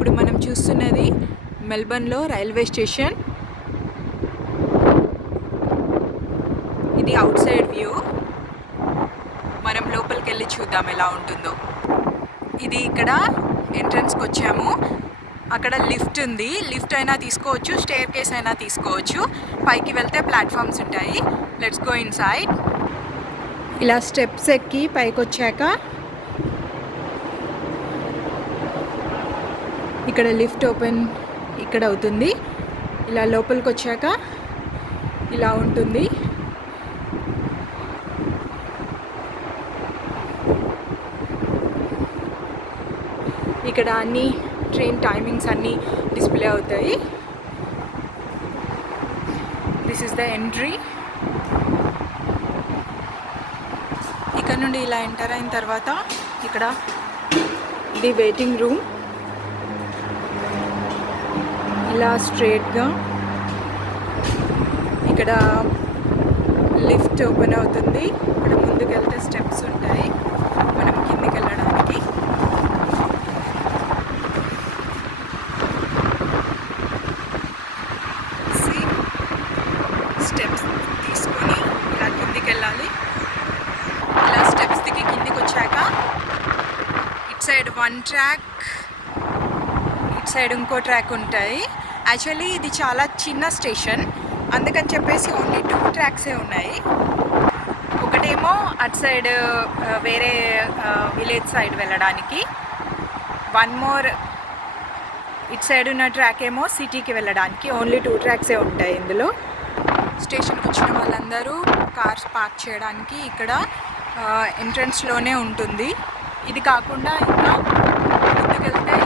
ఇప్పుడు మనం చూస్తున్నది మెల్బర్న్లో రైల్వే స్టేషన్. ఇది అవుట్ సైడ్ వ్యూ. మనం లోపలికి వెళ్ళి చూద్దాం ఎలా ఉంటుందో. ఇది ఇక్కడ ఎంట్రన్స్కి వచ్చాము. అక్కడ లిఫ్ట్ ఉంది. లిఫ్ట్ అయినా తీసుకోవచ్చు, స్టేర్ కేస్ అయినా తీసుకోవచ్చు. పైకి వెళ్తే ప్లాట్ఫామ్స్ ఉంటాయి. Let's go in side. ఇలా స్టెప్స్ ఎక్కి పైకి వచ్చాక ఇక్కడ లిఫ్ట్ ఓపెన్ ఇక్కడ అవుతుంది. ఇలా లోపలికి వచ్చాక ఇలా ఉంటుంది. ఇక్కడ అన్ని ట్రైన్ టైమింగ్స్ అన్నీ డిస్ప్లే అవుతాయి. This is the entry. ఇక్కడ నుండి ఇలా ఎంటర్ అయిన తర్వాత ఇక్కడ ఇది వెయిటింగ్ రూమ్. ఇలా స్ట్రేట్గా ఇక్కడ లిఫ్ట్ ఓపెన్ అవుతుంది. ఇక్కడ ముందుకు వెళ్తే స్టెప్స్ ఉంటాయి మనం కిందికి వెళ్ళడానికి. స్టెప్స్ తీసుకొని ఇలా కిందికి వెళ్ళాలి. ఇలా స్టెప్స్ దిగి కిందికి వచ్చాక ఇటు సైడ్ 1 ట్రాక్, ఇటు సైడ్ ఇంకో ట్రాక్ ఉంటాయి. యాక్చువల్లీ ఇది చాలా చిన్న స్టేషన్, అందుకని చెప్పేసి ఓన్లీ 2 ట్రాక్సే ఉన్నాయి. ఒకటేమో అటు సైడ్ వేరే విలేజ్ సైడ్ వెళ్ళడానికి, 1 మోర్ ఇటు సైడ్ ఉన్న ట్రాక్ ఏమో సిటీకి వెళ్ళడానికి. ఓన్లీ 2 ట్రాక్సే ఉంటాయి ఇందులో. స్టేషన్కి వచ్చిన వాళ్ళందరూ కార్స్ పార్క్ చేయడానికి ఇక్కడ ఎంట్రన్స్లోనే ఉంటుంది. ఇది కాకుండా ఇంకా ముందుకెళ్తే